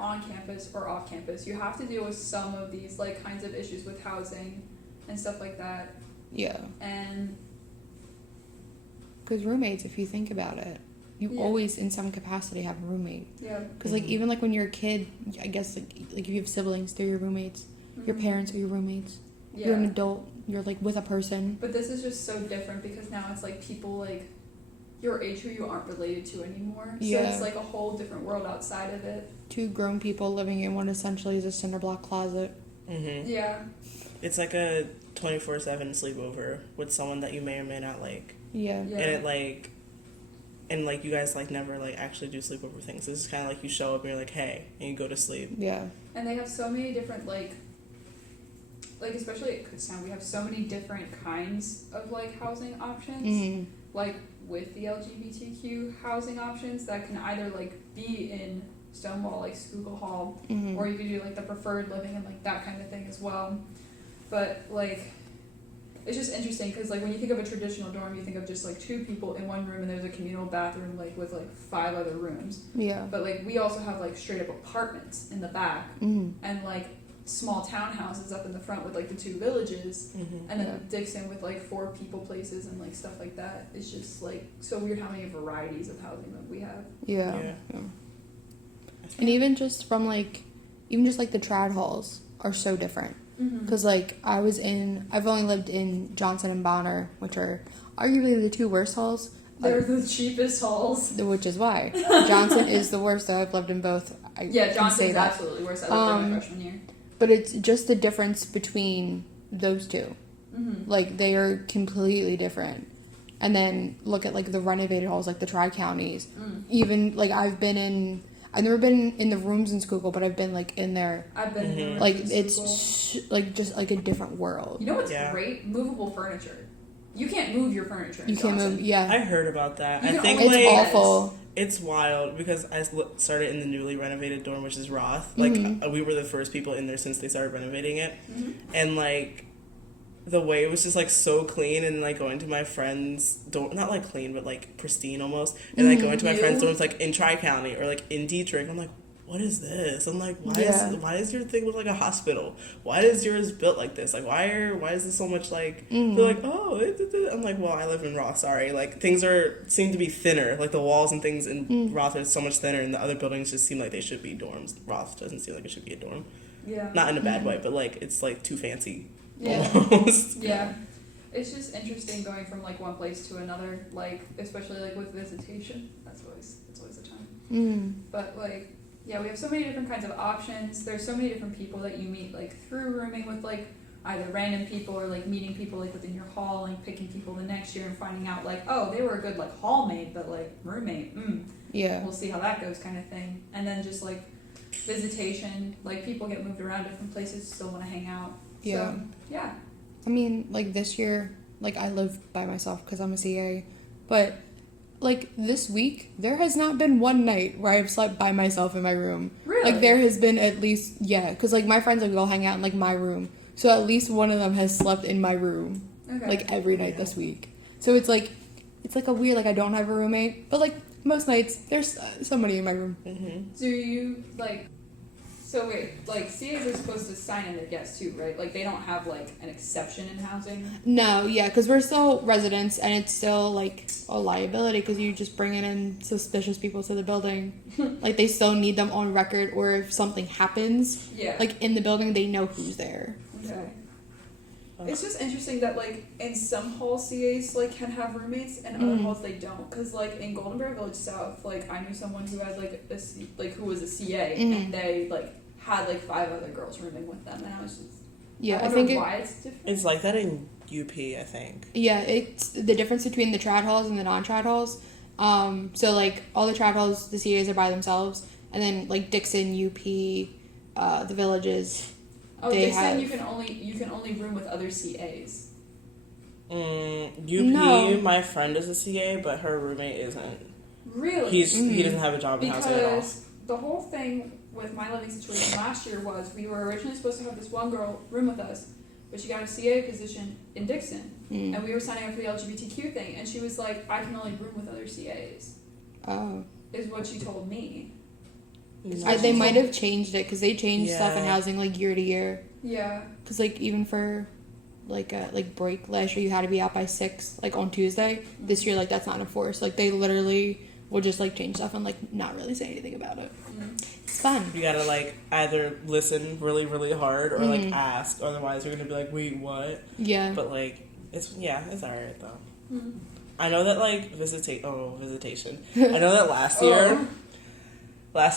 on campus or off campus, you have to deal with some of these like kinds of issues with housing and stuff like that. Yeah. And because roommates, if you think about it, you Yeah. always in some capacity have a roommate. yeah, Because like even like when you're a kid, I guess like if you have siblings, they're your roommates. Your Mhm. parents are your roommates. yeah. You're an adult. You're like with a person. But this is just so different because now it's like people like your age who you aren't related to anymore. So Yeah. it's like a whole different world outside of it. 2 grown people living in what essentially is a cinder block closet. Mm-hmm. Yeah. It's like a 24/7 sleepover with someone that you may or may not like. Yeah. Yeah. And like you guys like never like actually do sleepover things. This is kind of like you show up and you're like, hey, and you go to sleep. Yeah. And they have so many different like especially at Kutztown, we have so many different kinds of like housing options. Mm. Like with the LGBTQ housing options that can either like be in Stonewall, like Schuylkill Hall, Mm. or you could do like the preferred living and like that kind of thing as well. But like it's just interesting because like when you think of a traditional dorm, you think of just like 2 people in one room and there's a communal bathroom like with like 5 other rooms. Yeah. But like we also have like straight up apartments in the back Mm. and like small townhouses up in the front with like the 2 villages, Mm-hmm. and then Yeah. Dixon with like 4 people places and like stuff like that. It's just like so weird how many varieties of housing that we have. Yeah. Yeah. Yeah. And even just from like, even just like the trad halls are so different. Mm-hmm. Because like I've only lived in Johnson and Bonner, which are arguably the 2 worst halls. They're the cheapest halls. Which is why Johnson is the worst. Though I've lived in both. I Yeah, can say Johnson's that. absolutely worse. I lived there my freshman year. But it's just the difference between those 2. Mm-hmm. Like they are completely different. And then look at like the renovated halls, like the tri-counties. Mm. Even like I've never been in the rooms in Schuylkill, but I've been like in there. I've been Mhm. in Like rooms it's in Schuylkill. like just like a different world. You know what's Yeah. great? Movable furniture. You can't move your furniture. In You can't Johnson. move. Yeah, I heard about that. You I can think only- it's like awful. it's wild because I started in the newly renovated dorm, which is Roth. Like Mhm. we were the first people in there since they started renovating it, Mhm. and like the way it was just like so clean, and like going to my friends' dorm, not like clean but like pristine almost, and like going to my You- friends' dorms like in Tri-County or like in Dietrich. I'm like, what is this? I'm like, Yeah. why is your thing look like a hospital? Why is yours built like this? Like why is this so much like? Mhm. They're like, oh, I'm like, well, I live in Roth. Sorry, like things seem to be thinner. Like the walls and things in Roth are so much thinner, and the other buildings just seem like they should be dorms. Roth doesn't seem like it should be a dorm. Yeah. Not in a bad way, but like it's like too fancy. Yeah. Almost. Yeah. It's just interesting going from like one place to another, like especially like with visitation. That's always a time. Mm. But like yeah, we have so many different kinds of options. There's so many different people that you meet like through rooming with like either random people or like meeting people like within your hall and picking people the next year and finding out like, oh, they were a good like hallmate but like roommate. Yeah. We'll see how that goes kind of thing. And then just like visitation, like people get moved around different places, still want to hang out. Yeah. So, yeah. I mean, like this year, like I live by myself because I'm a CA, but like this week, there has not been one night where I've slept by myself in my room. Really? Like there has been at least, yeah, because like my friends like all hang out in like my room, so at least one of them has slept in my room Okay. like every night this week. So it's like a weird, like I don't have a roommate, but like most nights there's somebody in my room. Mm-hmm. Do you like? So wait, like CAs are supposed to sign in their guests too, right? Like they don't have like an exception in housing. No, yeah, because we're still residents, and it's still like a liability because you just bringing in suspicious people to the building. Like they still need them on record, or if something happens, Yeah. like in the building, they know who's there. Okay. It's just interesting that like in some halls CAs like can have roommates and other halls they don't. Cause like in Golden Bear Village South, like I knew someone who had like who was a CA and they like had like 5 other girls rooming with them, and I was just Yeah, I I think why it's different. It's like that in UP, I think. yeah, it's the difference between the trad halls and the non-trad halls. So like all the trad halls, the CAs are by themselves, and then like Dixon, UP, the villages. Oh, they Dixon, have- you can only room with other CAs. UP, No. my friend is a CA, but her roommate isn't. Really? He doesn't have a job in housing at all. Because the whole thing with my living situation last year was we were originally supposed to have this one girl room with us, but she got a CA position in Dixon, and we were signing up for the LGBTQ thing, and she was like, I can only room with other CAs, Oh. is what she told me. They might have changed it because they changed stuff in Yeah. housing like year to year. Yeah. Because like even for like break last year, you had to be out by 6 like on Tuesday. This year, like that's not enforced. Like they literally will just like change stuff and like not really say anything about it. It's fun. You gotta like either listen really, really hard or like ask. Otherwise, you're gonna be like, wait, what? Yeah. But like, it's alright though. Mm. I know that like visitation. I know that last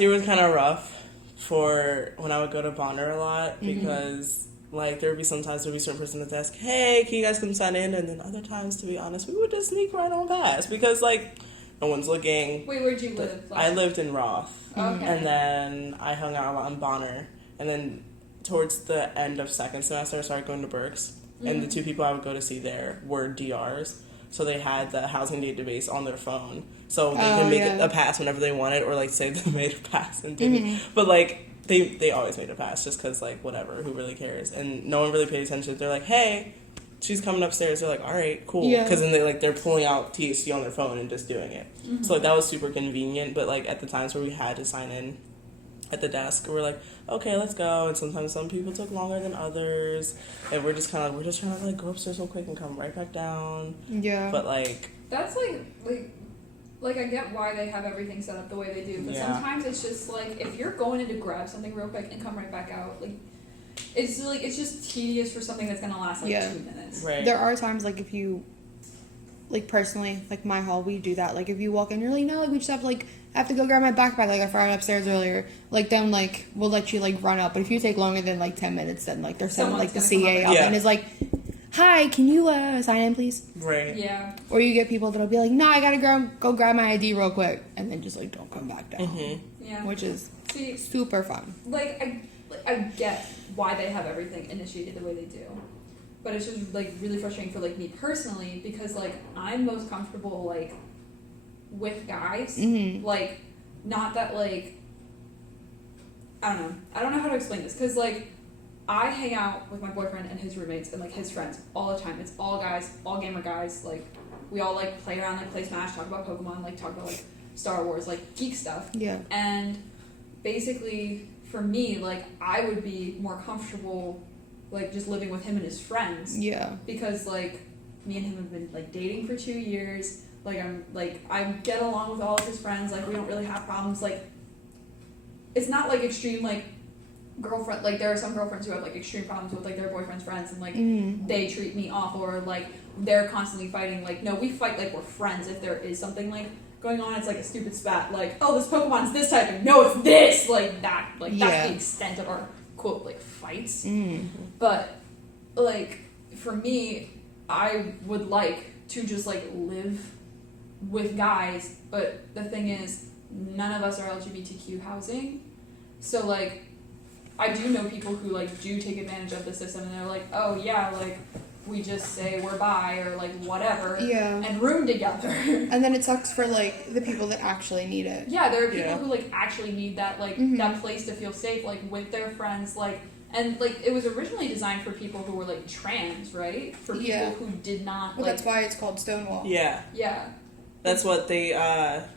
year was kind of rough for when I would go to Bonner a lot because like there would be sometimes there would be a certain person at the desk, hey, can you guys come sign in? And then other times, to be honest, we would just sneak right on past because like no one's looking. Wait, where'd you live? I lived in Roth. Okay. And then I hung out a lot in Bonner. And then towards the end of second semester, I started going to Berks. And the two people I would go to see there were DRs. So they had the housing database on their phone. So they could make a pass whenever they wanted or, like, say they made a pass and didn't. But, like, they always made a pass just because, like, whatever, who really cares? And no one really paid attention. They're like, hey, she's coming upstairs. They're like, all right, cool. Yeah. Because then they're pulling out THC on their phone and just doing it. So, like, that was super convenient. But, like, at the times where we had to sign in at the desk, we're like, okay, let's go. And sometimes some people took longer than others. And we're just trying to, like, go upstairs real quick and come right back down. Yeah. But, like... That's like I get why they have everything set up the way they do, but Yeah. sometimes it's just like if you're going in to grab something real quick and come right back out, like it's just tedious for something that's gonna last like 2 minutes. Right. There are times like if you like personally like my hall we do that, like if you walk in you're like no, like we just have to go grab my backpack, like I forgot it upstairs earlier, like then like we'll let you like run up, but if you take longer than like 10 minutes then like they're sending like the Someone's gonna CA come up up. and is like, hi, can you sign in please? Right. Yeah. Or you get people that'll be like, no, I gotta go grab my ID real quick, and then just like don't come back down, Yeah. which is See, super fun. I get why they have everything initiated the way they do, but it's just like really frustrating for like me personally because like I'm most comfortable like with guys, like not that like I don't know how to explain this because like I hang out with my boyfriend and his roommates and like his friends all the time. It's all guys, all gamer guys. Like we all like play around, like play Smash, talk about Pokemon, like talk about like Star Wars, like geek stuff. Yeah. And basically, for me, like, I would be more comfortable, like, just living with him and his friends. Yeah. Because, like, me and him have been, like, dating for 2 years. I get along with all of his friends. Like, we don't really have problems. Like, it's not, like, extreme, like, girlfriend. Like, there are some girlfriends who have, like, extreme problems with, like, their boyfriend's friends. And, like, they treat me awful or, like, they're constantly fighting. Like, no, we fight like we're friends if there is something, like, going on. It's like a stupid spat, like, oh, this Pokemon's this type, and no, it's this, like that, like that's the extent of our quote like fights. But like for me, I would like to just like live with guys, but the thing is, none of us are LGBTQ housing, so like I do know people who like do take advantage of the system, and they're like, oh yeah, like we just say we're bi or like whatever, and room together. And then it sucks for like the people that actually need it. Yeah, there are people who like actually need that like that place to feel safe, like with their friends, like, and like it was originally designed for people who were like trans, right? For people who did not. Well, like, that's why it's called Stonewall. Yeah. Yeah. That's what they,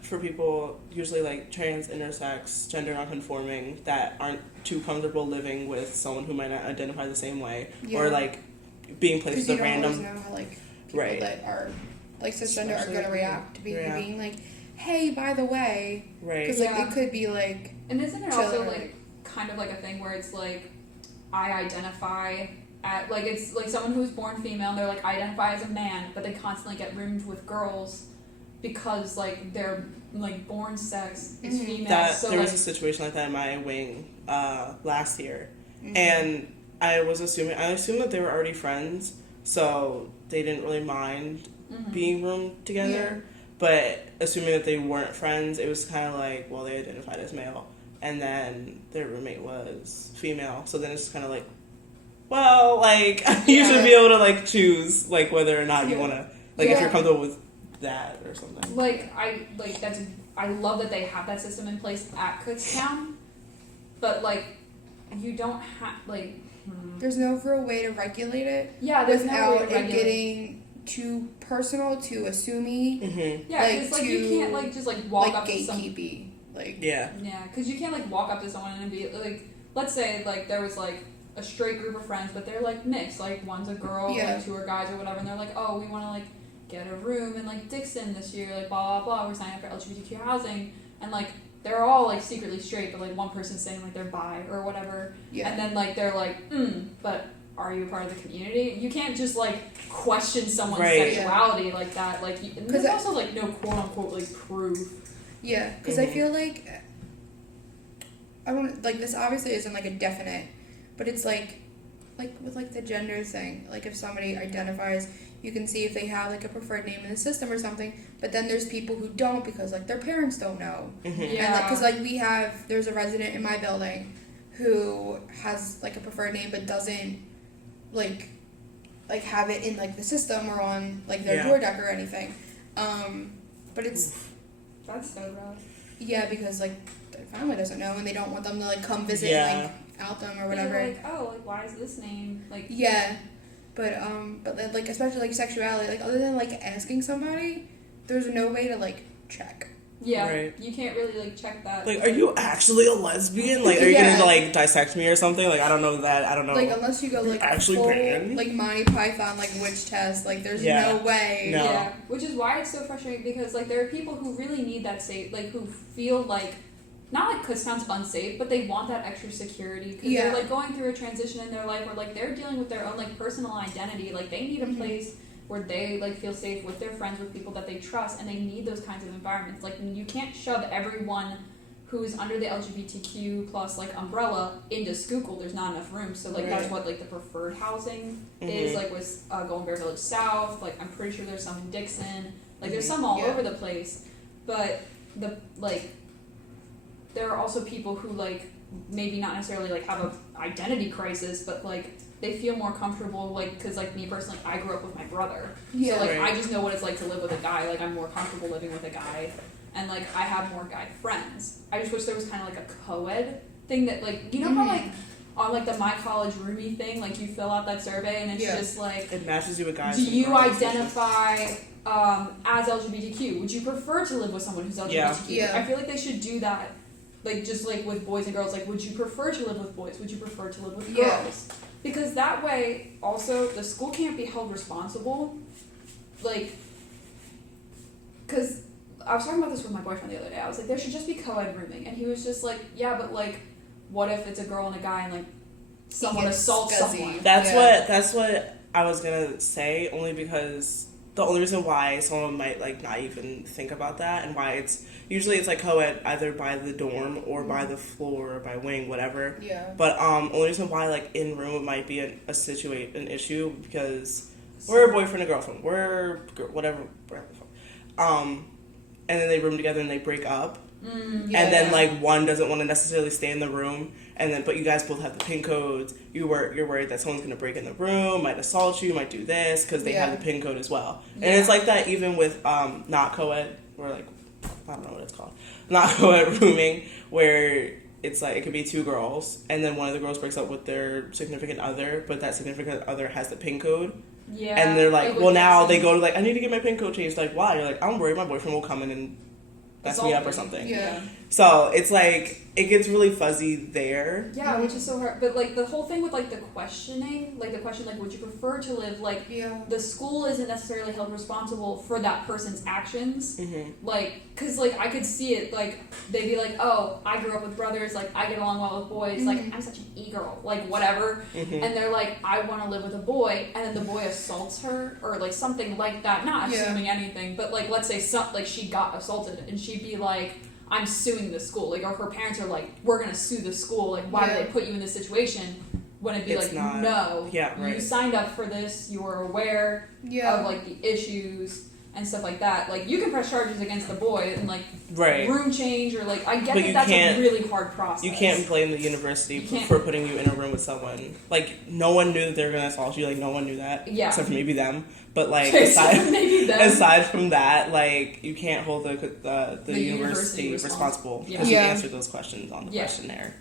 for people usually like trans, intersex, gender nonconforming that aren't too comfortable living with someone who might not identify the same way, or like being placed with a random. Because you don't always know how like people that are like cisgender are going to react to being like, hey, by the way, because like it could be like. And isn't it also like kind of like a thing where it's like I identify at like it's like someone who's born female and they're like I identify as a man, but they constantly get roomed with girls because like their like born sex is female. There was a situation like that in my wing last year, and I assumed that they were already friends, so they didn't really mind being roomed together. But assuming that they weren't friends, it was kind of like, well, they identified as male, and then their roommate was female, so then it's kind of like, well, like you should be able to like choose like whether or not you want to like if you're comfortable with that or something. I love that they have that system in place at Kutztown, but like you don't have like. There's no real way to regulate it. Yeah, there's no way to without it getting too personal, too assumey. Yeah, like, it's like you can't like just like walk up to some. gatekeepy. Like, Yeah. Yeah, because you can't like walk up to someone and be like, let's say like there was like a straight group of friends, but they're like mixed. Like one's a girl, Yeah. like two are guys or whatever, and they're like, oh, we want to like get a room in like Dixon this year, like blah blah blah. We're signing up for LGBTQ housing, and like they're all like secretly straight, but like one person's saying like they're bi or whatever, yeah. and then like they're like, but are you a part of the community? You can't just like question someone's Right. sexuality like that. Like, and there's also like no quote unquote like proof. Yeah, because I feel like I want like this obviously isn't like a definite, but it's like with like the gender thing. Like if somebody identifies, you can see if they have like a preferred name in the system or something. But then there's people who don't because like their parents don't know. Mm-hmm. Yeah. And because like there's a resident in my building who has like a preferred name but doesn't like have it in like the system or on like their Yeah. door deck or anything. But it's That's so rough. yeah, because like their family doesn't know and they don't want them to like come visit Yeah. and like out them or whatever. They're like, oh, like why is this name like? Yeah, but then like especially like sexuality, like other than like asking somebody, there's no way to like check. Yeah, Right. you can't really like check that. Like, are you actually a lesbian? Like, are you Yeah. gonna like dissect me or something? Like, I don't know that. I don't know. Like unless you go like Actually full, pan? like Monty Python like witch test, like there's Yeah. no way. No. Yeah, which is why it's so frustrating because like there are people who really need that safe, like who feel like not like because it sounds unsafe, but they want that extra security because Yeah. they're like going through a transition in their life or like they're dealing with their own like personal identity. Like they need a Mhm. place where they like feel safe with their friends, with people that they trust, and they need those kinds of environments. Like you can't shove everyone who's under the LGBTQ plus like umbrella into Schuylkill. There's not enough room. So like that's Right. what like the preferred housing is, Mhm. like with Golden Bear Village South. Like I'm pretty sure there's some in Dixon. Like there's Mhm. some all Yeah. over the place. But the like there are also people who like maybe not necessarily like have a identity crisis, but like they feel more comfortable like because like me personally, I grew up with my brother. Yeah. So like Right. I just know what it's like to live with a guy. Like I'm more comfortable living with a guy, and like I have more guy friends. I just wish there was kind of like a co-ed thing that like you know how Mhm. like on like the My College Roomie thing, like you fill out that survey and it's Yeah. just like, It matches you with guys. do and you girls. identify as LGBTQ? Would you prefer to live with someone who's LGBTQ? Yeah. I feel like they should do that, like just like with boys and girls. Like, would you prefer to live with boys? Would you prefer to live with Yeah. girls? Because that way, also, the school can't be held responsible. Like, because I was talking about this with my boyfriend the other day. I was like, there should just be co-ed rooming, and he was just like, yeah, but like, what if it's a girl and a guy and like someone gets assaults scuzzy. someone? That's what I was gonna say. Only because the only reason why someone might like not even think about that, and why it's usually it's like co-ed either by the dorm or by the floor or by wing, whatever. Yeah. But only reason why like in room it might be an issue because we're a boyfriend and girlfriend, whatever, and then they room together and they break up. Yeah. And then like one doesn't want to necessarily stay in the room, and then but you guys both have the PIN codes. You're worried that someone's gonna break in the room, might assault you, might do this because they Yeah. have the PIN code as well. And Yeah. it's like that even with not co-ed or like I don't know what it's called, not co-ed rooming, where it's like it could be two girls and then one of the girls breaks up with their significant other, but that significant other has the PIN code. Yeah. And they're like, It would well, make now they sense. go to like, I need to get my PIN code changed. Like, why? You're like, I'm worried my boyfriend will come in and mess me up or Assault something. Yeah. So it's like it gets really fuzzy there. Yeah, which is so hard. But like the whole thing with like the questioning, like the question like would you prefer to live like Yeah. the school isn't necessarily held responsible for that person's actions. Mm-hmm. Like, cause like I could see it like they'd be like, oh, I grew up with brothers, like I get along well with boys, like Mhm. I'm such an e-girl, like whatever. Mm-hmm. And they're like, I want to live with a boy, and then the boy assaults her or like something like that. Not Yeah. assuming anything, but like let's say like she got assaulted, and she'd be like, I'm suing the school, like, or her parents are like, we're gonna sue the school, like, why Yeah. did they put you in this situation? When it'd be It's like, not- no, yeah, you right. signed up for this, you were aware Yeah. of like the issues and stuff like that. Like, you can press charges against the boy and like Right. room change or like I get But that you that's a can't- really hard process. You can't blame the university You can't. for putting you in a room with someone. Like no one knew that they were gonna assault you. Like no one knew that. Yeah. Except for maybe them. But like Okay, so aside maybe them. aside from that, like you can't hold the The university university responsible Yeah. because Yeah. you answered those questions on the Yeah. questionnaire.